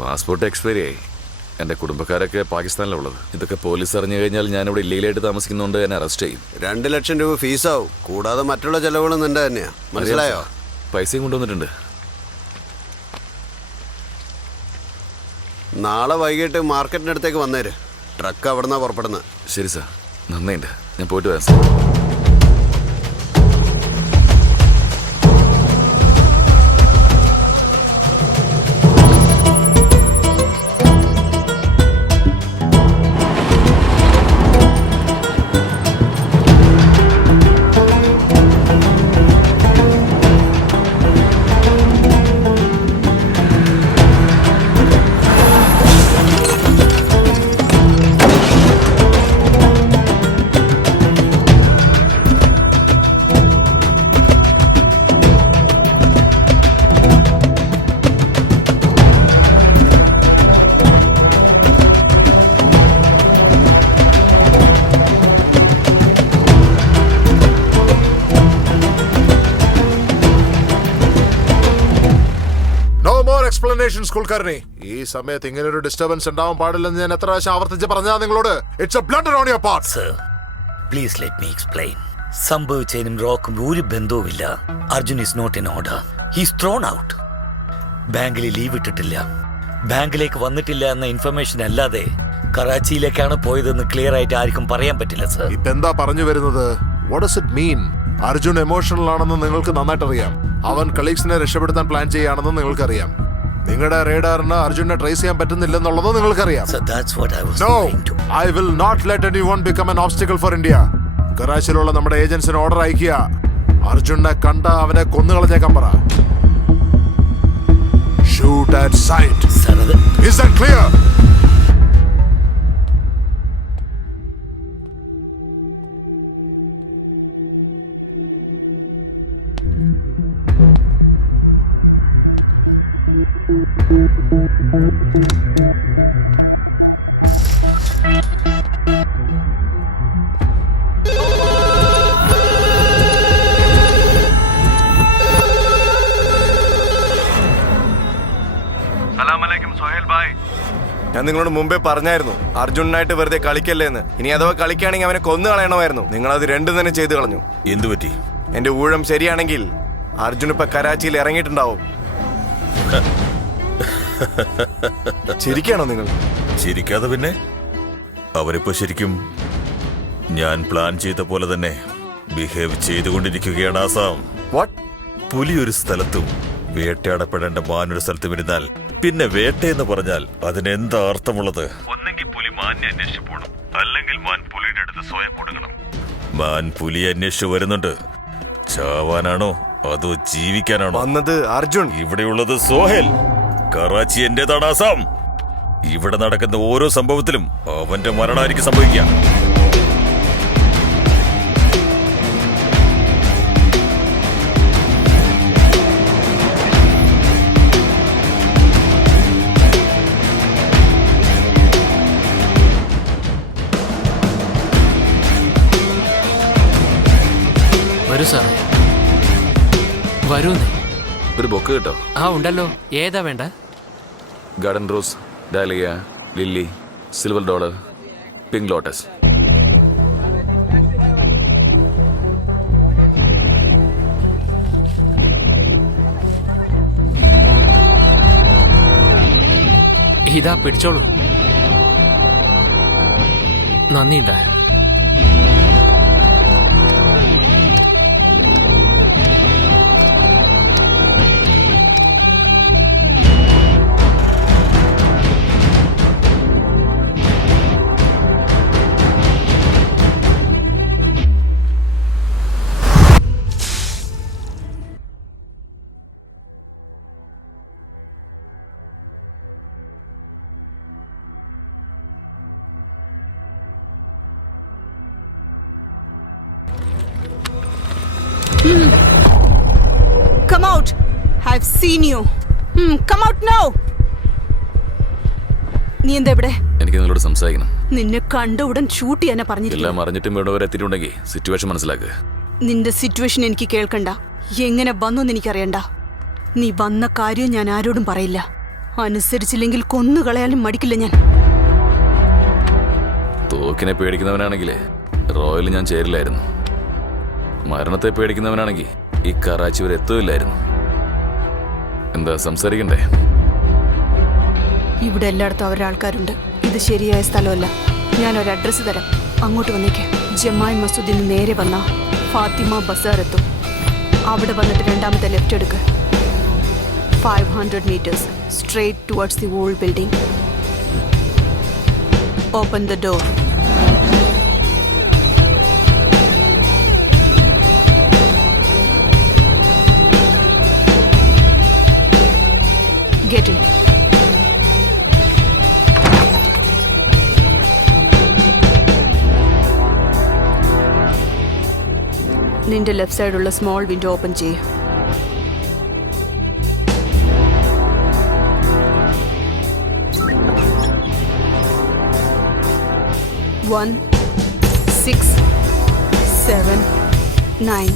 Passport expiry ആയി. എൻ്റെ കുടുംബക്കാരൊക്കെ പാകിസ്ഥാനിലുള്ളത്. ഇതൊക്കെ പോലീസ് അറിഞ്ഞു കഴിഞ്ഞാൽ ഞാനിവിടെ ഇല്ലീഗലായിട്ട് താമസിക്കുന്നതുകൊണ്ട് എന്നെ അറസ്റ്റ് ചെയ്യും. 2 ലക്ഷം രൂപ ഫീസാവും. കൂടാതെ മറ്റുള്ള ചെലവുകളും നിന്റെ തന്നെയാ. മനസ്സിലായോ? പൈസയും കൊണ്ടുവന്നിട്ടുണ്ട്. നാളെ വൈകിട്ട് മാർക്കറ്റിനടുത്തേക്ക് വന്നേര്. ട്രക്ക് അവിടെ നിന്നാണ് പുറപ്പെടുന്നത്. ശരി സാർ, നന്ദിയുണ്ട്. ഞാൻ പോയിട്ട് വരാം സാർ. കുൽക്കർണി, ഈ സമയത്ത് ഇങ്ങനെ ഒരു ഡിസ്റ്റർബൻസ് ഉണ്ടാവാൻ പാടില്ലെന്ന് ഞാൻ എത്ര പ്രാവശ്യം ആവർത്തിച്ച് പറഞ്ഞാ നിങ്ങളോട്? It's a blunder on your part. Sir, please let me explain. സംഭവിച്ചതിനും റോക്കും ഒരു ബന്ധവുമില്ല. Arjun is not in order. He's thrown out. ബാങ്കിൽ ലീവ് ഇട്ടിട്ടില്ല, ബാങ്കിലേക്ക് വന്നിട്ടില്ല എന്ന ഇൻഫർമേഷൻ അല്ലാതെ കറാച്ചിയിലേക്കാണ് പോയതെന്ന് ക്ലിയർ ആയിട്ട് ആർക്കും പറയാൻ പറ്റില്ല സർ. ഇതെന്താ പറഞ്ഞു വരുന്നത്? What does it mean? Arjun emotional ആണെന്ന് നിങ്ങൾക്ക് നന്നായിട്ട് അറിയാം. അവൻ കളീഗ്സിനെ രക്ഷപ്പെടുത്താൻ പ്ലാൻ ചെയ്യുകയാണെന്ന് നിങ്ങൾക്കറിയാം. നിങ്ങളുടെ റേഡാറിന് അർജുനെ ട്രേസ് ചെയ്യാൻ പറ്റുന്നില്ലെന്നുള്ളത് നിങ്ങൾക്കറിയാം. No, I will not let anyone become an obstacle for India. കറാച്ചിയിലുള്ള നമ്മുടെ ഏജൻസിന് ഓർഡർ അയക്കുക. അർജുനെ കണ്ട അവനെ കൊന്നുകളഞ്ഞേക്കാൻ പറ. Shoot at sight. Is that clear? ഞാൻ നിങ്ങളോട് മുമ്പേ പറഞ്ഞായിരുന്നു അർജുനായിട്ട് വെറുതെ കളിക്കല്ലേ എന്ന്. ഇനി അഥവാ കളിക്കുകയാണെങ്കിൽ അവനെ കൊന്നു കളയണമായിരുന്നു. നിങ്ങളത് രണ്ടും തന്നെ ചെയ്തു കളഞ്ഞു. എന്തു പറ്റി? എന്റെ ഊഴം ശരിയാണെങ്കിൽ അർജുൻ ഇപ്പൊ കരാച്ചിയിൽ ഇറങ്ങിയിട്ടുണ്ടാവും. ചിരിക്കാണോ നിങ്ങൾ? ചിരിക്കാതെ പിന്നെ. അവരിപ്പോ ശരിക്കും ഞാൻ പ്ലാൻ ചെയ്ത പോലെ തന്നെ ബിഹേവ് ചെയ്തുകൊണ്ടിരിക്കുകയാണ് ആസാം. വാട്ട്? പുലി ഒരു സ്ഥലത്തും വേട്ടയാടപ്പെടേണ്ട മാനൊരു സ്ഥലത്തും ഇരുന്നാൽ പിന്നെ വേട്ടയെന്ന് പറഞ്ഞാൽ അതിനെന്താ അർത്ഥമുള്ളത്? ഒന്നെങ്കിൽ പുലി മാനിനെ അന്വേഷിച്ചു പോകണം, അല്ലെങ്കിൽ മാൻ പുലിയുടെ അടുത്ത് സ്വയം കൊടുക്കണം. മാൻ പുലിയെ അന്വേഷിച്ചു വരുന്നുണ്ട്. ചാവാനാണോ അതോ ജീവിക്കാനാണോ വന്നത്? അർജുൻ ഇവിടെയുള്ളത് സോഹേൽ. കറാച്ചി എന്റേതാണ് ആസാം. ഇവിടെ നടക്കുന്ന ഓരോ സംഭവത്തിലും അവന്റെ മരണമായിരിക്കും സംഭവിക്കുക. വരൂ സാറേ, വരൂന്നേ. ഒരു ബൊക്ക് കേട്ടോ? ആ ഉണ്ടല്ലോ. ഏതാ വേണ്ട? Garden rose, dahlia, lily, silver dollar, pink lotus. ഇതാ പിടിച്ചോളൂ. നന്ദിയുണ്ടാ. Come out. I've seen you. Come out now. നീ എന്താ ഇവിടെ? എനിക്ക് നിങ്ങളോട് സംസാരിക്കണം. നിന്നെ കണ്ട ഉടൻ ഷൂട്ട് ചെയ്യാനാ പറഞ്ഞിരിക്കുന്നത്. എല്ലാം അറിഞ്ഞിട്ടും ഇവിടെ വരെ എത്തിയിട്ടുണ്ടെങ്കിൽ സിറ്റുവേഷൻ മനസ്സിലാക്കുക. നിന്റെ സിറ്റുവേഷൻ എനിക്ക് കേൾക്കണ്ട. എങ്ങനെ വന്നു എനിക്കറിയണ്ട. നീ വന്ന കാര്യം ഞാൻ ആരോടും പറയില്ല. അനുസരിച്ചില്ലെങ്കിൽ കൊന്നുകളയാലും മടിക്കില്ല ഞാൻ. തോക്കിനെ പേടിക്കുന്നവനാണെങ്കിലേ റോയൽ ഞാൻ ചേരില്ലായിരുന്നു. മരണത്തെ പേടിക്കുന്നവനാണെങ്കിൽ ഈ കറാച്ചി വരെ എത്തുകയില്ലായിരുന്നു. എന്താ സംസാരിക്കണ്ടേ? ഇവിടെ എല്ലായിടത്തും അവരുടെ ആൾക്കാരുണ്ട്. ഇത് ശരിയായ സ്ഥലമല്ല. ഞാനൊരു അഡ്രസ്സ് തരാം, അങ്ങോട്ട് വന്നേക്ക്. ജമാൽ മസൂദിന് നേരെ വന്ന ഫാത്തിമ ബസാർ എത്തും. അവിടെ വന്നിട്ട് രണ്ടാമത്തെ ലെഫ്റ്റ് എടുക്ക്. 500 meters straight towards the old building. Open the door. Get in. നിന്റെ ലെഫ്റ്റ് സൈഡുള്ള സ്മോൾ വിൻഡോ ഓപ്പൺ ചെയ്യ്. One, 6, 7, 9.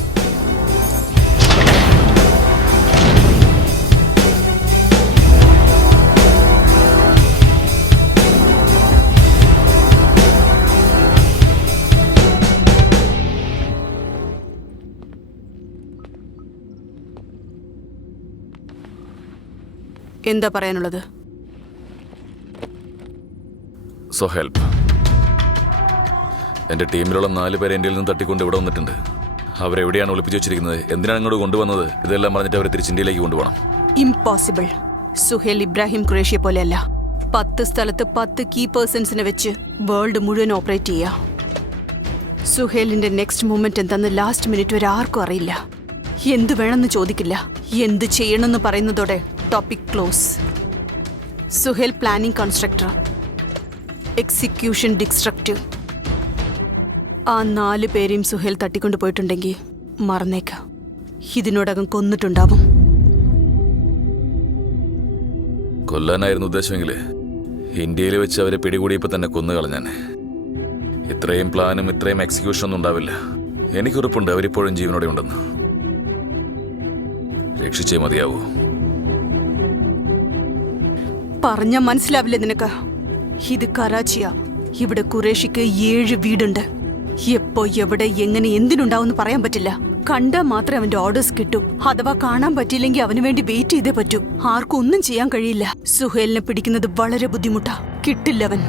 എന്താ പറയാനുള്ളത്? So help. എന്റെ ടീമിലുള്ള 4 പേരെ ഇന്ത്യയിൽ നിന്ന് തട്ടിക്കൊണ്ട് ഇവിടെ വന്നിട്ടുണ്ട്. അവരെവിടെയാണ് ഒളിപ്പിച്ചു വെച്ചിരിക്കുന്നത്, എന്തിനാണ് ഇങ്ങോട്ട് കൊണ്ടുവന്നത്, ഇതെല്ലാം പറഞ്ഞിട്ട് അവരെ തിരിച്ച് ഇന്ത്യയിലേക്ക് കൊണ്ടുപോകണം. ഇംപോസിബിൾ. സുഹേൽ ഇബ്രാഹിം ഖുറേഷിയെ പോലെയല്ല. 10 സ്ഥലത്ത് 10 കീ പേഴ്സൺസിനെ വെച്ച് വേൾഡ് മുഴുവൻ ഓപ്പറേറ്റ് ചെയ്യുക. സുഹേലിന്റെ നെക്സ്റ്റ് മൂവ്മെന്റ് എന്താന്ന് ലാസ്റ്റ് മിനിറ്റ് വരെ ആർക്കും അറിയില്ല. എന്ത് വേണമെന്ന് ചോദിക്കില്ല. എന്ത് ചെയ്യണമെന്ന് പറയുന്നതോടെ topic close. Suhail planning constructor, execution destructive. ആ 4 പേരെയും സുഹേൽ തട്ടിക്കൊണ്ടു പോയിട്ടുണ്ടെങ്കിൽ മറന്നേക്കാം, ഇതിനോടകം കൊന്നിട്ടുണ്ടാവും. കൊല്ലാനായിരുന്നു ഉദ്ദേശമെങ്കിൽ ഇന്ത്യയിൽ വെച്ച് അവരെ പിടികൂടിയപ്പോൾ തന്നെ കൊന്നുകളഞ്ഞാൻ. ഇത്രയും പ്ലാനും ഇത്രയും എക്സിക്യൂഷൻ ഒന്നും ഉണ്ടാവില്ല. എനിക്കുറപ്പുണ്ട് അവരിപ്പോഴും ജീവനോടെ ഉണ്ടെന്ന്. രക്ഷിച്ചേ മതിയാവൂ. പറഞ്ഞ മനസ്സിലാവില്ല നിനക്ക്. ഇത് കറാച്ചിയാ. ഇവിടെ ഖുറേഷിക്ക് 7 വീടുണ്ട്. എപ്പോ എവിടെ എങ്ങനെ എന്തിനുണ്ടാവും പറയാൻ പറ്റില്ല. കണ്ടാൽ മാത്രമേ അവന്റെ ഓർഡേഴ്സ് കിട്ടൂ. അഥവാ കാണാൻ പറ്റിയില്ലെങ്കിൽ അവന് വേണ്ടി വെയിറ്റ് ചെയ്തേ പറ്റൂ. ആർക്കും ഒന്നും ചെയ്യാൻ കഴിയില്ല. സുഹേലിനെ പിടിക്കുന്നത് വളരെ ബുദ്ധിമുട്ടാ. കിട്ടില്ല അവൻ.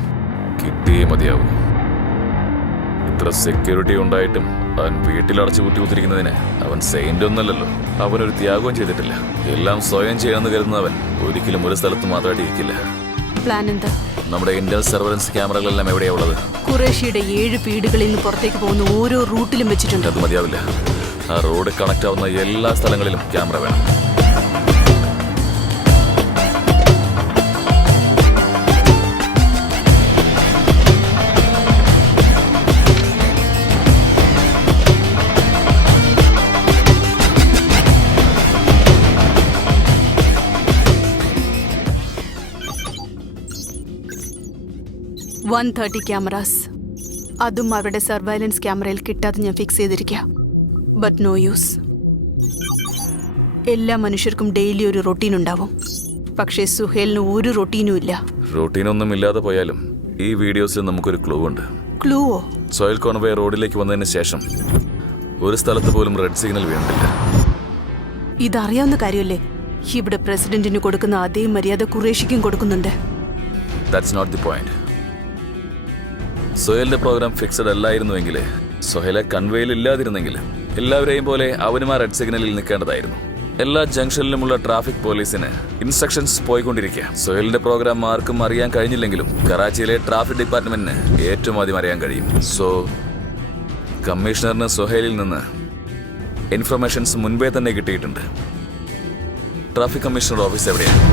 കിട്ടിയേ മതിയാവൂ. ഇത്ര സെക്യൂരിറ്റി ഉണ്ടായിട്ടും അവൻ വീട്ടിലടച്ചു കുത്തിരിക്കുന്നതിന് അവൻ സെയിന്റ് ഒന്നല്ലല്ലോ. അവനൊരു ത്യാഗവും ചെയ്തിട്ടില്ല. എല്ലാം സ്വയം ചെയ്യാമെന്ന് കരുതുന്നവൻ ഒരിക്കലും ഒരു സ്ഥലത്ത് മാത്രമായിട്ട് ഇരിക്കില്ല. പ്ലാൻ എന്താ? നമ്മുടെ ഇന്റൽ സർവലൻസ് ക്യാമറകളെല്ലാം എവിടെയാ ഉള്ളത്? ഖുറേഷിയുടെ 7 വീടുകളിൽ നിന്ന് പുറത്തേക്ക് പോകുന്ന ഓരോ റൂട്ടിലും വെച്ചിട്ടുണ്ട്. അത് മതിയാവില്ല. ആ റോഡ് കണക്ട് ആവുന്ന എല്ലാ സ്ഥലങ്ങളിലും ക്യാമറ വേണം. $130 ക്യാമറാസ്. അതും അവരുടെ സർവൈലൻസ് ക്യാമറയിൽ കിട്ടാതെ ഞാൻ ഫിക്സ് ചെയ്തിരിക്കുക. But no use. എല്ലാ മനുഷ്യർക്കും ഡെയിലി ഒരു റൊട്ടീൻ ഉണ്ടാവും. പക്ഷേ സുഹേലിന് ഒരു റൊട്ടീനും ഇല്ല. റൊട്ടീനൊന്നും ഇല്ലാതെ പോയാലും ഈ വീഡിയോസിൽ നമുക്കൊരു ക്ലൂ ഉണ്ട്. ക്ലൂവോ? സോയിൽ കോൺവേ റോഡിലേക്ക് വന്നതിന് ശേഷം ഒരു സ്ഥലത്ത് പോലും റെഡ് സിഗ്നൽ വീണിട്ടില്ല. ഇതറിയാവുന്ന കാര്യമല്ലേ? ഇവിടെ പ്രസിഡന്റിന് കൊടുക്കുന്ന അതേ മര്യാദ ഖുറേഷിക്കും കൊടുക്കുന്നുണ്ട്. That's not the point. സോഹലിന്റെ പ്രോഗ്രാം ഫിക്സഡ് അല്ലായിരുന്നുവെങ്കിൽ, സോഹലെ കൺവേയിൽ ഇല്ലാതിരുന്നെങ്കിൽ എല്ലാവരെയും പോലെ അവനും ആ റെഡ് സിഗ്നലിൽ നിൽക്കേണ്ടതായിരുന്നു. എല്ലാ ജംഗ്ഷനിലുമുള്ള ട്രാഫിക് പോലീസിന് ഇൻസ്ട്രക്ഷൻസ് പോയിക്കൊണ്ടിരിക്കുക. സോഹലിന്റെ പ്രോഗ്രാം ആർക്കും അറിയാൻ കഴിഞ്ഞില്ലെങ്കിലും കറാച്ചിയിലെ ട്രാഫിക് ഡിപ്പാർട്ട്മെന്റിന് ഏറ്റവും ആദ്യം അറിയാൻ കഴിയും. സോ കമ്മീഷണറിന് സോഹലിൽ നിന്ന് ഇൻഫർമേഷൻസ് മുൻപേ തന്നെ കിട്ടിയിട്ടുണ്ട്. ട്രാഫിക് കമ്മീഷണർ ഓഫീസ് എവിടെയാണ്?